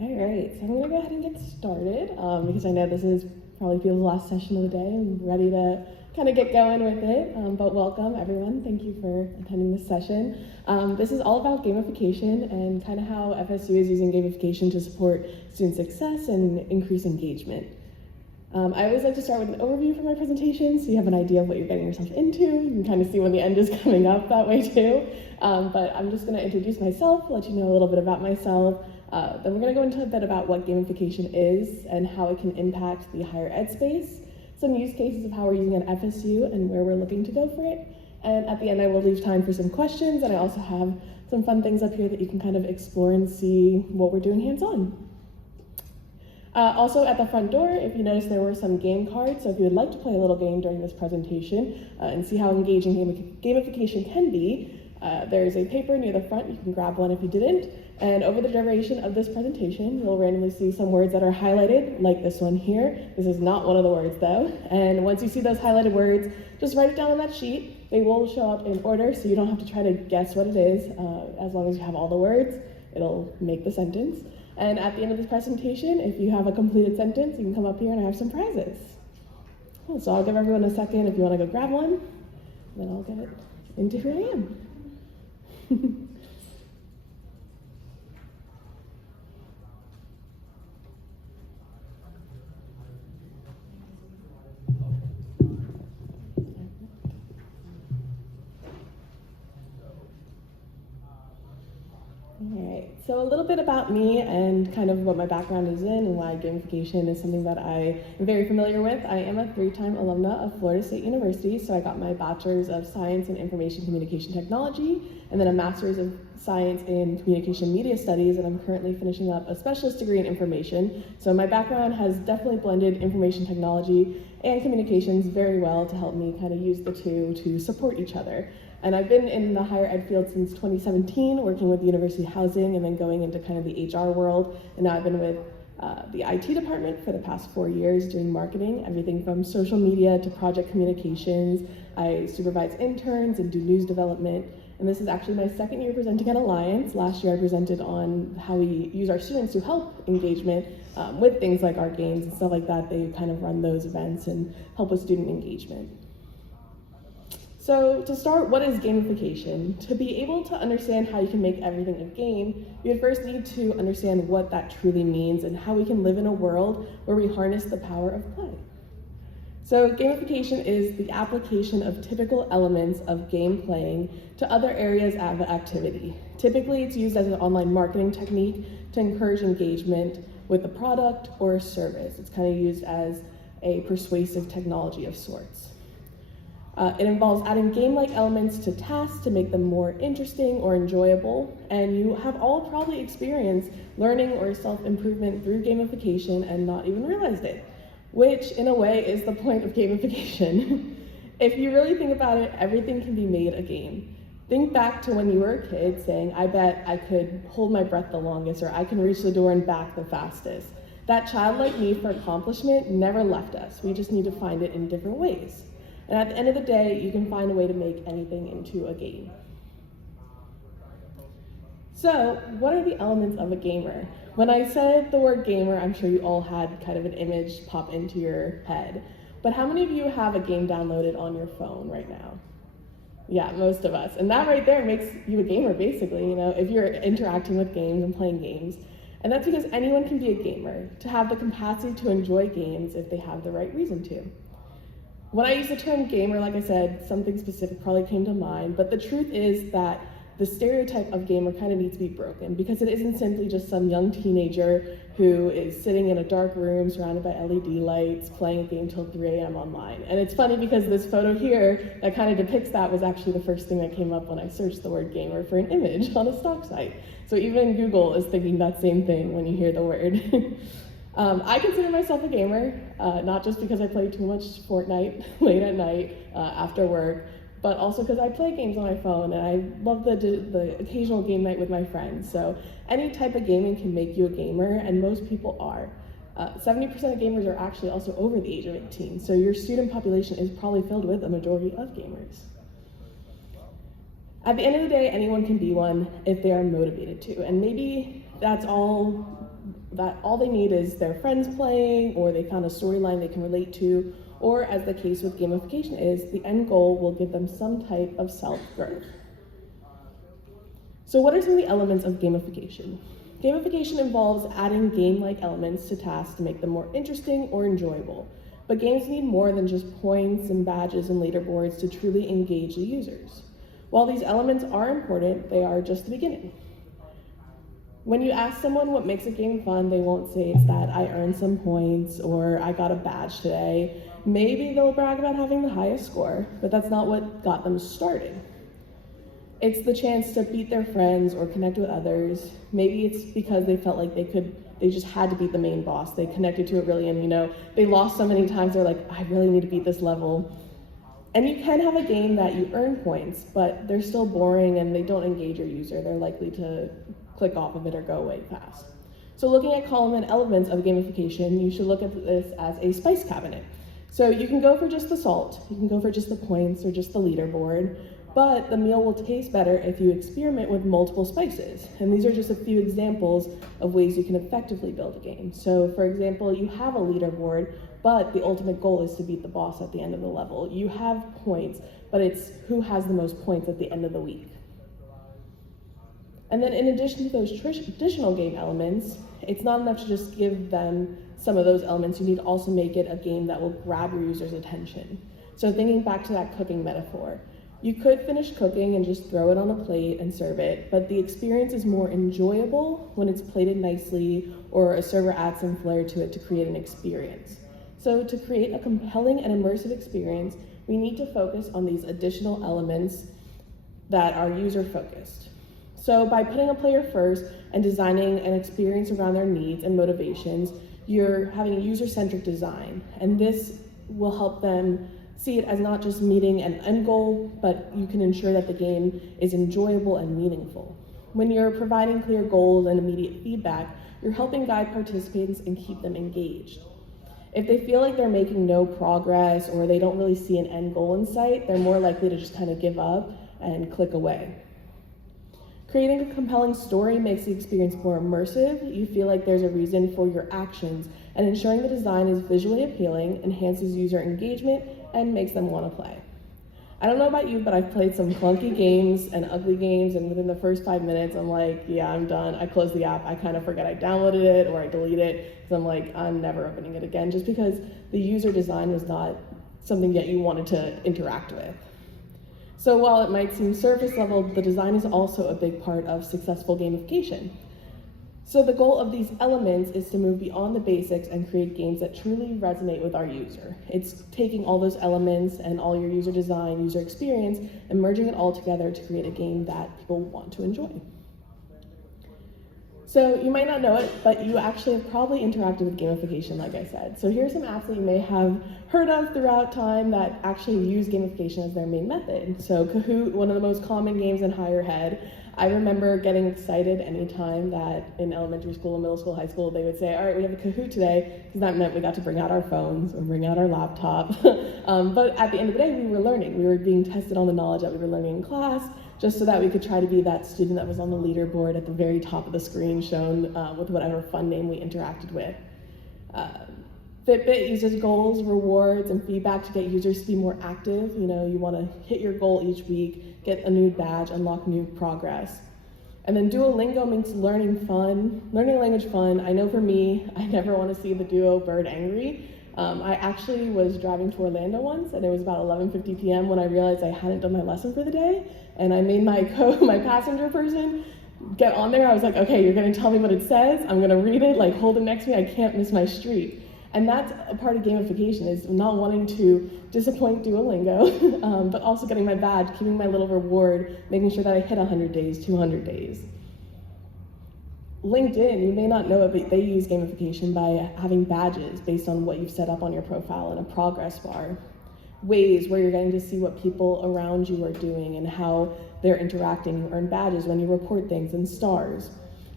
All right, so I'm gonna go ahead and get started because I know this is probably feels the last session of the day. I'm ready to kind of get going with it, but welcome everyone. Thank you for attending this session. This is all about gamification and kind of how FSU is using gamification to support student success and increase engagement. I always like to start with an overview for my presentation so you have an idea of what you're getting yourself into. You can kind of see when the end is coming up that way too. But I'm just going to introduce myself, let you know a little bit about myself. Then we're going to go into a bit about what gamification is and how it can impact the higher ed space, some use cases of how we're using it at FSU and where we're looking to go for it. And at the end, I will leave time for some questions, and I also have some fun things up here that you can kind of explore and see what we're doing hands-on. Also at the front door, if you notice, there were some game cards, so if you would like to play a little game during this presentation and see how engaging gamification can be, there's a paper near the front. You can grab one if you didn't. And over the duration of this presentation, you'll randomly see some words that are highlighted, like this one here. This is not one of the words though. And once you see those highlighted words, just write it down on that sheet. They will show up in order, so you don't have to try to guess what it is. As long as you have all the words, it'll make the sentence. And at the end of this presentation, if you have a completed sentence, you can come up here and I have some prizes. Cool, so I'll give everyone a second if you want to go grab one, then I'll get it into who I am. All right, so a little bit about me and kind of what my background is in and why gamification is something that I am very familiar with. I am a 3-time alumna of Florida State University, so I got my Bachelor's of Science in Information Communication Technology, and then a Master's of Science in Communication Media Studies, and I'm currently finishing up a specialist degree in information. So my background has definitely blended information technology and communications very well to help me kind of use the two to support each other. And I've been in the higher ed field since 2017, working with university housing and then going into kind of the HR world. And now I've been with the IT department for the past 4 years doing marketing, everything from social media to project communications. I supervise interns and do news development. And this is actually my second year presenting at Alliance. Last year I presented on how we use our students to help engagement with things like our games and stuff like that. They kind of run those events and help with student engagement. So to start, what is gamification? To be able to understand how you can make everything a game, you would first need to understand what that truly means and how we can live in a world where we harness the power of play. So gamification is the application of typical elements of game playing to other areas of activity. Typically, it's used as an online marketing technique to encourage engagement with the product or service. It's kind of used as a persuasive technology of sorts. It involves adding game-like elements to tasks to make them more interesting or enjoyable, and you have all probably experienced learning or self-improvement through gamification and not even realized it, which in a way is the point of gamification. If you really think about it, everything can be made a game. Think back to when you were a kid saying, I bet I could hold my breath the longest, or I can reach the door and back the fastest. That childlike need for accomplishment never left us. We just need to find it in different ways. And at the end of the day, you can find a way to make anything into a game. So, what are the elements of a gamer? When I said the word gamer, I'm sure you all had kind of an image pop into your head. But how many of you have a game downloaded on your phone right now? Yeah, most of us. And that right there makes you a gamer, basically, you know, if you're interacting with games and playing games. And that's because anyone can be a gamer, to have the capacity to enjoy games if they have the right reason to. When I use the term gamer, like I said, something specific probably came to mind, but the truth is that the stereotype of gamer kind of needs to be broken because it isn't simply just some young teenager who is sitting in a dark room surrounded by LED lights playing a game till 3 a.m. online. And it's funny because this photo here that kind of depicts that was actually the first thing that came up when I searched the word gamer for an image on a stock site. So even Google is thinking that same thing when you hear the word. I consider myself a gamer, not just because I play too much Fortnite late at night after work, but also because I play games on my phone and I love the occasional game night with my friends. So any type of gaming can make you a gamer, and most people are. 70% of gamers are actually also over the age of 18, so your student population is probably filled with a majority of gamers. At the end of the day, anyone can be one if they are motivated to, and maybe that's all that all they need is their friends playing, or they found a storyline they can relate to, or as the case with gamification is, the end goal will give them some type of self-growth. So what are some of the elements of gamification? Gamification involves adding game-like elements to tasks to make them more interesting or enjoyable. But games need more than just points and badges and leaderboards to truly engage the users. While these elements are important, they are just the beginning. When you ask someone what makes a game fun, they won't say it's that I earned some points or I got a badge today. Maybe they'll brag about having the highest score, but that's not what got them started. It's the chance to beat their friends or connect with others. Maybe it's because they felt like they just had to beat the main boss. They connected to it really, and they lost so many times, they're like, I really need to beat this level. And you can have a game that you earn points, but they're still boring and they don't engage your user. They're likely to click off of it or go away fast. So looking at common elements of gamification, you should look at this as a spice cabinet. So you can go for just the salt, you can go for just the points or just the leaderboard, but the meal will taste better if you experiment with multiple spices. And these are just a few examples of ways you can effectively build a game. So for example, you have a leaderboard, but the ultimate goal is to beat the boss at the end of the level. You have points, but it's who has the most points at the end of the week. And then in addition to those traditional game elements, it's not enough to just give them some of those elements. You need to also make it a game that will grab your user's attention. So thinking back to that cooking metaphor, you could finish cooking and just throw it on a plate and serve it, but the experience is more enjoyable when it's plated nicely or a server adds some flair to it to create an experience. So to create a compelling and immersive experience, we need to focus on these additional elements that are user-focused. So by putting a player first and designing an experience around their needs and motivations, you're having a user-centric design, and this will help them see it as not just meeting an end goal, but you can ensure that the game is enjoyable and meaningful. When you're providing clear goals and immediate feedback, you're helping guide participants and keep them engaged. If they feel like they're making no progress or they don't really see an end goal in sight, they're more likely to just kind of give up and click away. Creating a compelling story makes the experience more immersive. You feel like there's a reason for your actions, and ensuring the design is visually appealing enhances user engagement and makes them want to play. I don't know about you, but I've played some clunky games and ugly games, and within the first 5 minutes, I'm like, yeah, I'm done. I close the app. I kind of forget I downloaded it or I delete it, because I'm like, I'm never opening it again, just because the user design was not something that you wanted to interact with. So while it might seem surface level, the design is also a big part of successful gamification. So the goal of these elements is to move beyond the basics and create games that truly resonate with our user. It's taking all those elements and all your user design, user experience, and merging it all together to create a game that people want to enjoy. So you might not know it, but you actually have probably interacted with gamification, like I said. So here are some apps that you may have heard of throughout time that actually use gamification as their main method. So Kahoot, one of the most common games in higher ed. I remember getting excited anytime that in elementary school, middle school, high school, they would say, all right, we have a Kahoot today, because that meant we got to bring out our phones or bring out our laptop. But at the end of the day, we were learning. We were being tested on the knowledge that we were learning in class, just so that we could try to be that student that was on the leaderboard at the very top of the screen shown with whatever fun name we interacted with. Fitbit uses goals, rewards, and feedback to get users to be more active. You want to hit your goal each week, get a new badge, unlock new progress. And then Duolingo makes learning language fun. I know for me, I never want to see the Duo bird angry. I actually was driving to Orlando once, and it was about 11:50 p.m. when I realized I hadn't done my lesson for the day, and I made my passenger person get on there. I was like, okay, you're going to tell me what it says. I'm going to read it, hold it next to me. I can't miss my street. And that's a part of gamification, is not wanting to disappoint Duolingo, but also getting my badge, keeping my little reward, making sure that I hit 100 days, 200 days. LinkedIn, you may not know it, but they use gamification by having badges based on what you've set up on your profile and a progress bar. Ways where you're getting to see what people around you are doing and how they're interacting. You earn badges when you report things and stars.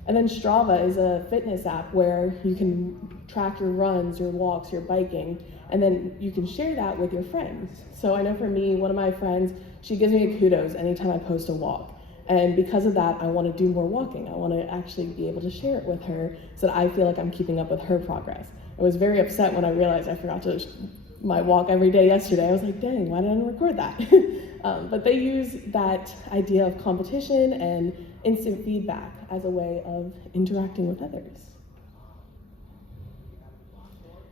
And then Strava is a fitness app where you can track your runs, your walks, your biking, and then you can share that with your friends. So I know for me, one of my friends, she gives me a kudos anytime I post a walk. And because of that, I want to do more walking. I want to actually be able to share it with her so that I feel like I'm keeping up with her progress. I was very upset when I realized I forgot to my walk every day yesterday. I was like, dang, why didn't I record that? But they use that idea of competition and instant feedback as a way of interacting with others.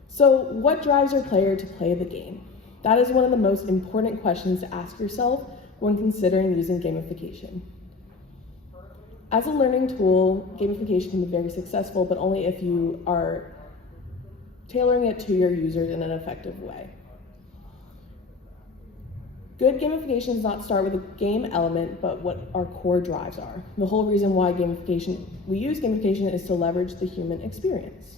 So what drives your player to play the game? That is one of the most important questions to ask yourself when considering using gamification. As a learning tool, gamification can be very successful, but only if you are tailoring it to your users in an effective way. Good gamification does not start with a game element, but what our core drives are. The whole reason why we use gamification is to leverage the human experience.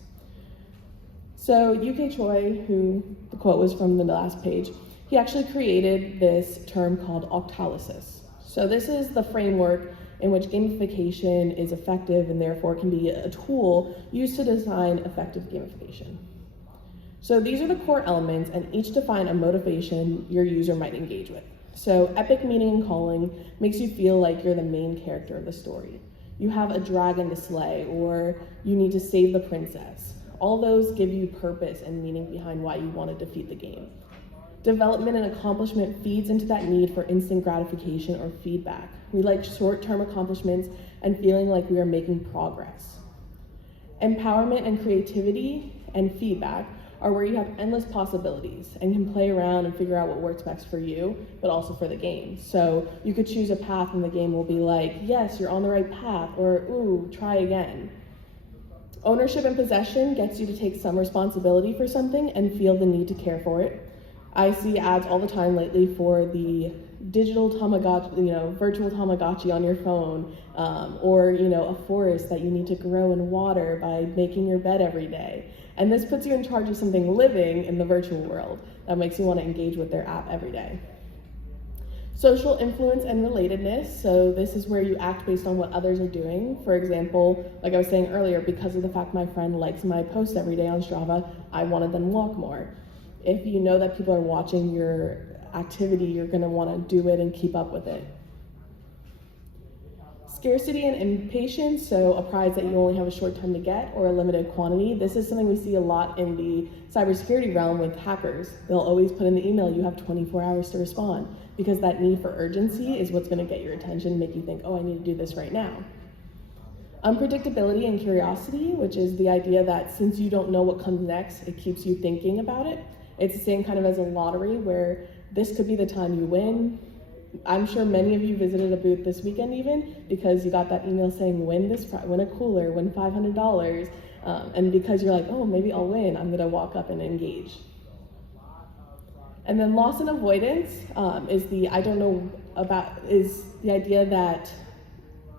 So UK Choi, who the quote was from the last page, he actually created this term called octalysis. So this is the framework in which gamification is effective and therefore can be a tool used to design effective gamification. So these are the core elements, and each define a motivation your user might engage with. So epic meaning and calling makes you feel like you're the main character of the story. You have a dragon to slay, or you need to save the princess. All those give you purpose and meaning behind why you want to defeat the game. Development and accomplishment feeds into that need for instant gratification or feedback. We like short-term accomplishments and feeling like we are making progress. Empowerment and creativity and feedback are where you have endless possibilities and can play around and figure out what works best for you, but also for the game. So you could choose a path and the game will be like, yes, you're on the right path, or ooh, try again. Ownership and possession gets you to take some responsibility for something and feel the need to care for it. I see ads all the time lately for the digital Tamagotchi, virtual Tamagotchi on your phone, or a forest that you need to grow and water by making your bed every day. And this puts you in charge of something living in the virtual world that makes you want to engage with their app every day. Social influence and relatedness. So this is where you act based on what others are doing. For example, like I was saying earlier, because of the fact my friend likes my post every day on Strava, I want to then walk more. If you know that people are watching your activity, you're going to want to do it and keep up with it. Scarcity and impatience, so a prize that you only have a short time to get or a limited quantity. This is something we see a lot in the cybersecurity realm with hackers. They'll always put in the email, you have 24 hours to respond, because that need for urgency is what's going to get your attention, make you think, oh, I need to do this right now. Unpredictability and curiosity, which is the idea that since you don't know what comes next, it keeps you thinking about it. It's the same kind of as a lottery where this could be the time you win. I'm sure many of you visited a booth this weekend even because you got that email saying win a cooler, win $500, and because you're like, oh, maybe I'll win, I'm gonna walk up and engage. And then loss and avoidance is the idea that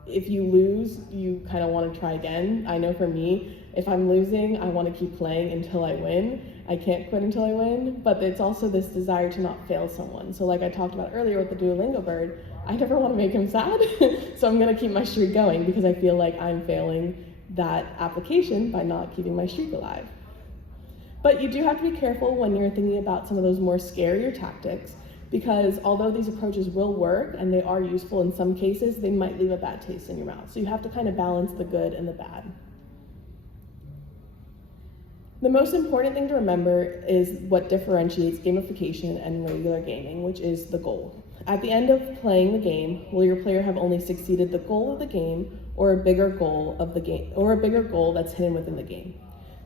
if you lose, you kind of want to try again. I know for me, if I'm losing, I want to keep playing until I win. I can't quit until I win, but it's also this desire to not fail someone. So like I talked about earlier with the Duolingo bird, I never want to make him sad, so I'm going to keep my streak going because I feel like I'm failing that application by not keeping my streak alive. But you do have to be careful when you're thinking about some of those more scarier tactics, because although these approaches will work and they are useful in some cases, they might leave a bad taste in your mouth. So you have to kind of balance the good and the bad. The most important thing to remember is what differentiates gamification and regular gaming, which is the goal. At the end of playing the game, will your player have only succeeded the goal of the game or a bigger goal of the game, or a bigger goal that's hidden within the game?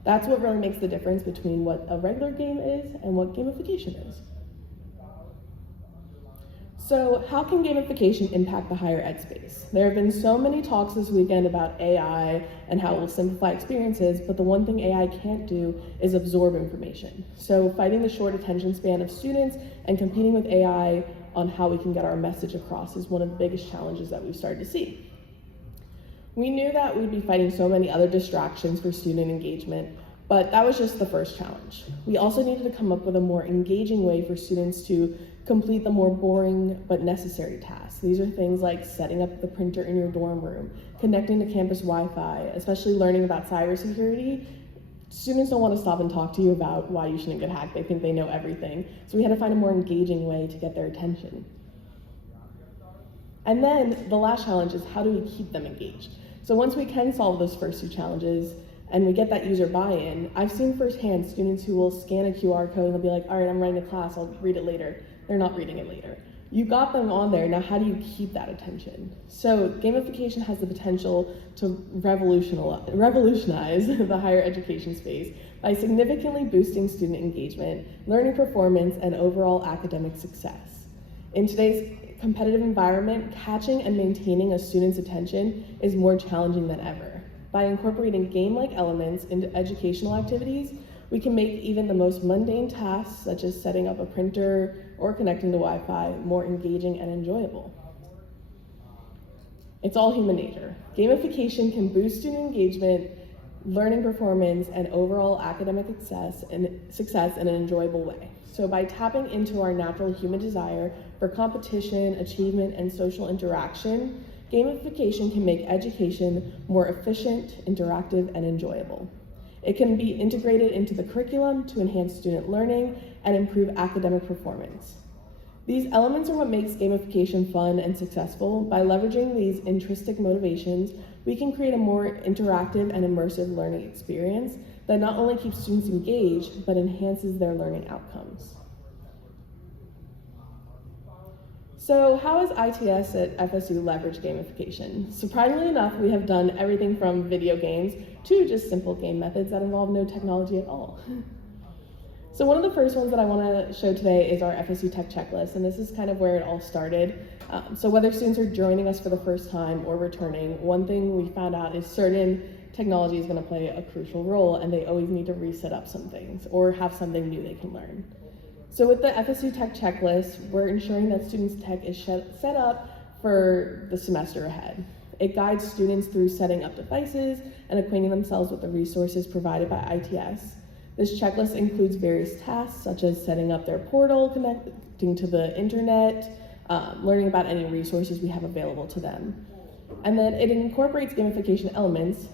That's what really makes the difference between what a regular game is and what gamification is. So how can gamification impact the higher ed space? There have been so many talks this weekend about AI and how it will simplify experiences, but the one thing AI can't do is absorb information. So fighting the short attention span of students and competing with AI on how we can get our message across is one of the biggest challenges that we've started to see. We knew that we'd be fighting so many other distractions for student engagement, but that was just the first challenge. We also needed to come up with a more engaging way for students to complete the more boring but necessary tasks. These are things like setting up the printer in your dorm room, connecting to campus Wi-Fi, especially learning about cybersecurity. Students don't want to stop and talk to you about why you shouldn't get hacked. They think they know everything. So we had to find a more engaging way to get their attention. And then the last challenge is how do we keep them engaged? So once we can solve those first two challenges and we get that user buy-in, I've seen firsthand students who will scan a QR code and they'll be like, all right, I'm writing a class, I'll read it later. They're not reading it later. You got them on there, now how do you keep that attention? So gamification has the potential to revolutionize the higher education space by significantly boosting student engagement, learning performance, and overall academic success. In today's competitive environment, catching and maintaining a student's attention is more challenging than ever. By incorporating game-like elements into educational activities, we can make even the most mundane tasks, such as setting up a printer or connecting to Wi-Fi, more engaging and enjoyable. It's all human nature. Gamification can boost student engagement, learning performance, and overall academic success in an enjoyable way. So by tapping into our natural human desire for competition, achievement, and social interaction, gamification can make education more efficient, interactive, and enjoyable. It can be integrated into the curriculum to enhance student learning and improve academic performance. These elements are what makes gamification fun and successful. By leveraging these intrinsic motivations, we can create a more interactive and immersive learning experience that not only keeps students engaged, but enhances their learning outcomes. So how has ITS at FSU leveraged gamification? Surprisingly enough, we have done everything from video games to just simple game methods that involve no technology at all. So one of the first ones that I want to show today is our FSU Tech Checklist, and this is kind of where it all started. So whether students are joining us for the first time or returning, one thing we found out is certain technology is going to play a crucial role, and they always need to reset up some things or have something new they can learn. So with the FSU Tech Checklist, we're ensuring that students' tech is set up for the semester ahead. It guides students through setting up devices and acquainting themselves with the resources provided by ITS. This checklist includes various tasks such as setting up their portal, connecting to the internet, learning about any resources we have available to them. And then it incorporates gamification elements,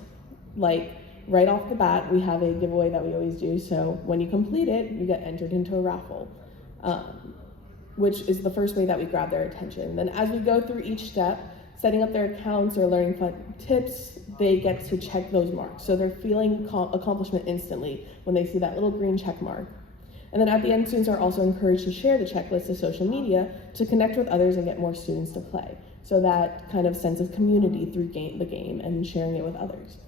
like right off the bat, we have a giveaway that we always do. So when you complete it, you get entered into a raffle, which is the first way that we grab their attention. Then as we go through each step, setting up their accounts or learning fun tips, they get to check those marks. So they're feeling accomplishment instantly when they see that little green check mark. And then at the end, students are also encouraged to share the checklist to social media to connect with others and get more students to play. So that kind of sense of community through the game and sharing it with others.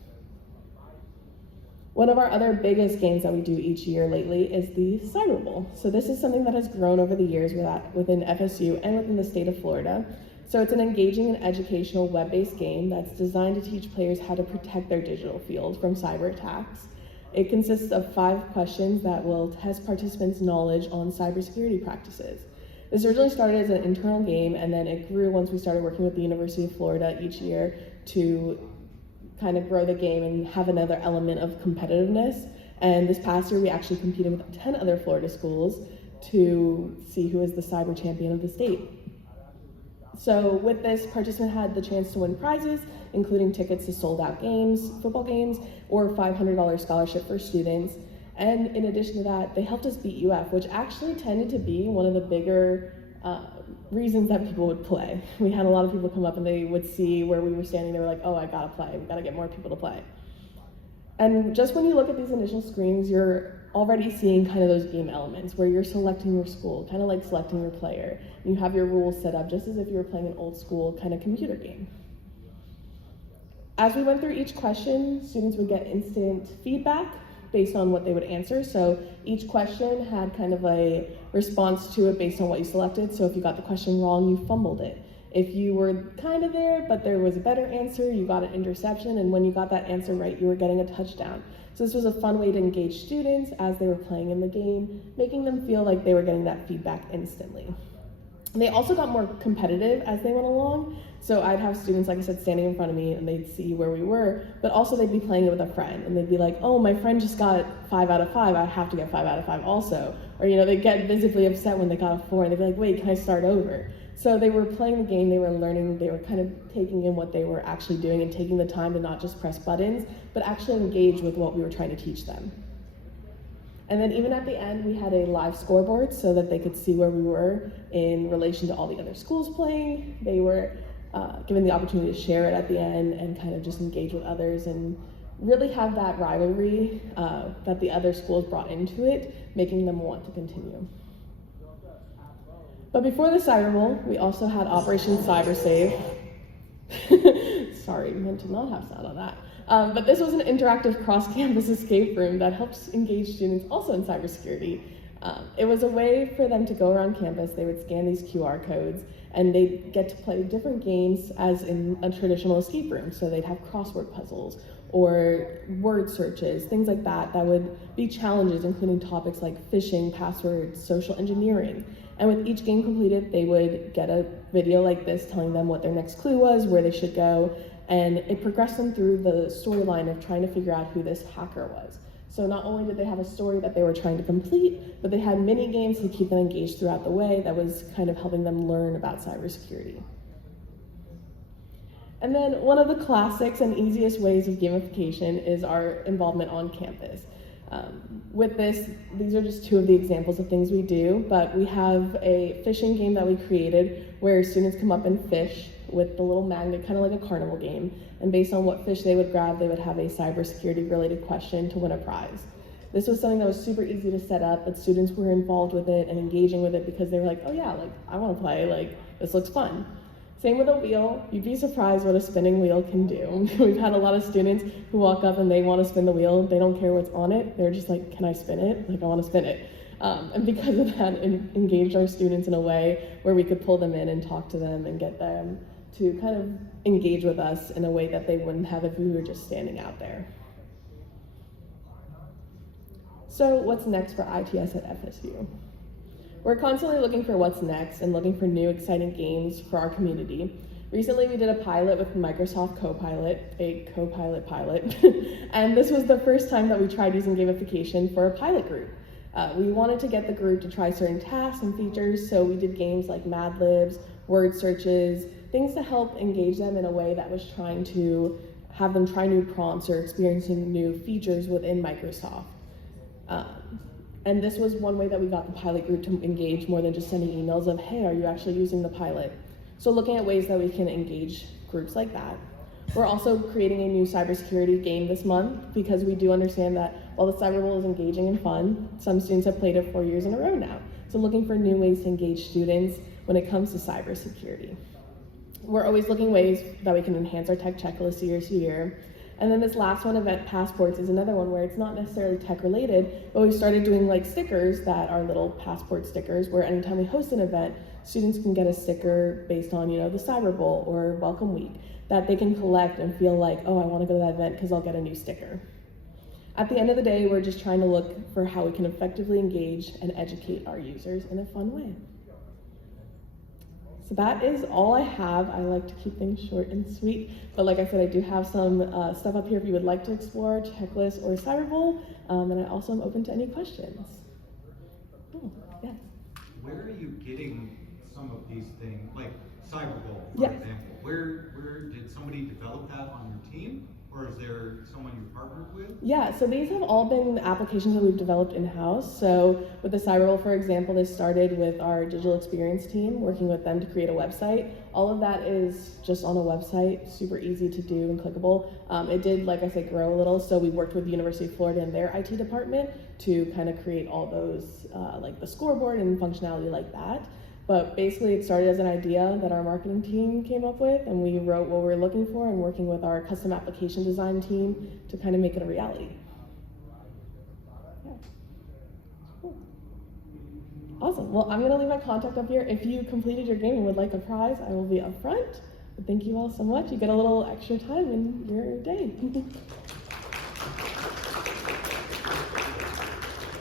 One of our other biggest games that we do each year lately is the Cyber Bowl. So this is something that has grown over the years within FSU and within the state of Florida. So it's an engaging and educational web-based game that's designed to teach players how to protect their digital field from cyber attacks. It consists of 5 questions that will test participants' knowledge on cybersecurity practices. This originally started as an internal game, and then it grew once we started working with the University of Florida each year to kind of grow the game and have another element of competitiveness. And this past year, we actually competed with 10 other Florida schools to see who is the cyber champion of the state. So with this, participants had the chance to win prizes, including tickets to sold-out games, football games, or $500 scholarship for students. And in addition to that, they helped us beat UF, which actually tended to be one of the bigger reasons that people would play. We had a lot of people come up and they would see where we were standing, they were like, oh, I gotta play, we gotta get more people to play. And just when you look at these initial screens, you're already seeing kind of those game elements where you're selecting your school, kind of like selecting your player. And you have your rules set up just as if you were playing an old school kind of computer game. As we went through each question, students would get instant feedback based on what they would answer. So each question had kind of a response to it based on what you selected. So if you got the question wrong, you fumbled it. If you were kind of there, but there was a better answer, you got an interception, and when you got that answer right, you were getting a touchdown. So this was a fun way to engage students as they were playing in the game, making them feel like they were getting that feedback instantly. And they also got more competitive as they went along. So I'd have students, like I said, standing in front of me and they'd see where we were, but also they'd be playing it with a friend and they'd be like, oh, my friend just got 5 out of 5, I have to get 5 out of 5 also. Or, you know, they'd get visibly upset when they got a 4 and they'd be like, wait, can I start over? So they were playing the game, they were learning, they were kind of taking in what they were actually doing and taking the time to not just press buttons, but actually engage with what we were trying to teach them. And then even at the end, we had a live scoreboard so that they could see where we were in relation to all the other schools playing. They were given the opportunity to share it at the end and kind of just engage with others and really have that rivalry that the other schools brought into it, making them want to continue. But before the Cyber Bowl, we also had Operation Cyber Save. Sorry, meant to not have sound on that. But this was an interactive cross-campus escape room that helps engage students also in cybersecurity. It was a way for them to go around campus. They would scan these QR codes and they'd get to play different games as in a traditional escape room. So they'd have crossword puzzles or word searches, things like that, that would be challenges, including topics like phishing, passwords, social engineering. And with each game completed, they would get a video like this telling them what their next clue was, where they should go, and it progressed them through the storyline of trying to figure out who this hacker was. So not only did they have a story that they were trying to complete, but they had mini games to keep them engaged throughout the way that was kind of helping them learn about cybersecurity. And then one of the classics and easiest ways of gamification is our involvement on campus. With this, these are just two of the examples of things we do, but we have a fishing game that we created where students come up and fish with the little magnet, kind of like a carnival game. And based on what fish they would grab, they would have a cybersecurity related question to win a prize. This was something that was super easy to set up, but students were involved with it and engaging with it because they were like, oh yeah, like I want to play, like this looks fun. Same with a wheel. You'd be surprised what a spinning wheel can do. We've had a lot of students who walk up and they want to spin the wheel. They don't care what's on it. They're just like, can I spin it? Like, I want to spin it. And because of that, engaged our students in a way where we could pull them in and talk to them and get them to kind of engage with us in a way that they wouldn't have if we were just standing out there. So what's next for ITS at FSU? We're constantly looking for what's next and looking for new exciting games for our community. Recently, we did a pilot with Microsoft Copilot, a Copilot pilot, and this was the first time that we tried using gamification for a pilot group. We wanted to get the group to try certain tasks and features, so we did games like Mad Libs, word searches, things to help engage them in a way that was trying to have them try new prompts or experiencing new features within Microsoft. And this was one way that we got the pilot group to engage more than just sending emails of, hey, are you actually using the pilot? So looking at ways that we can engage groups like that. We're also creating a new cybersecurity game this month because we do understand that while the Cyber Bowl is engaging and fun, some students have played it 4 years in a row now. So looking for new ways to engage students when it comes to cybersecurity. We're always looking ways that we can enhance our tech checklist year to year. And then this last one, Event Passports, is another one where it's not necessarily tech related, but we started doing like stickers that are little passport stickers where anytime we host an event, students can get a sticker based on, the Cyber Bowl or Welcome Week that they can collect and feel like, oh, I want to go to that event because I'll get a new sticker. At the end of the day, we're just trying to look for how we can effectively engage and educate our users in a fun way. So that is all I have. I like to keep things short and sweet, but like I said, I do have some stuff up here if you would like to explore, checklist or Cyber Bowl, and I also am open to any questions. Oh, yes. Where are you getting some of these things, like Cyber Bowl, for yes. example? Where did somebody develop that on your team? Or is there someone you partnered with? Yeah, so these have all been applications that we've developed in-house. So with the Cyber Bowl, for example, this started with our digital experience team, working with them to create a website. All of that is just on a website, super easy to do and clickable. It did, like I said, grow a little, so we worked with the University of Florida and their IT department to kind of create all those, like the scoreboard and functionality like that. But basically it started as an idea that our marketing team came up with, and we wrote what we were looking for and working with our custom application design team to kind of make it a reality. Yeah. Cool. Awesome. Well, I'm going to leave my contact up here. If you completed your game and would like a prize, I will be up front. But thank you all so much. You get a little extra time in your day.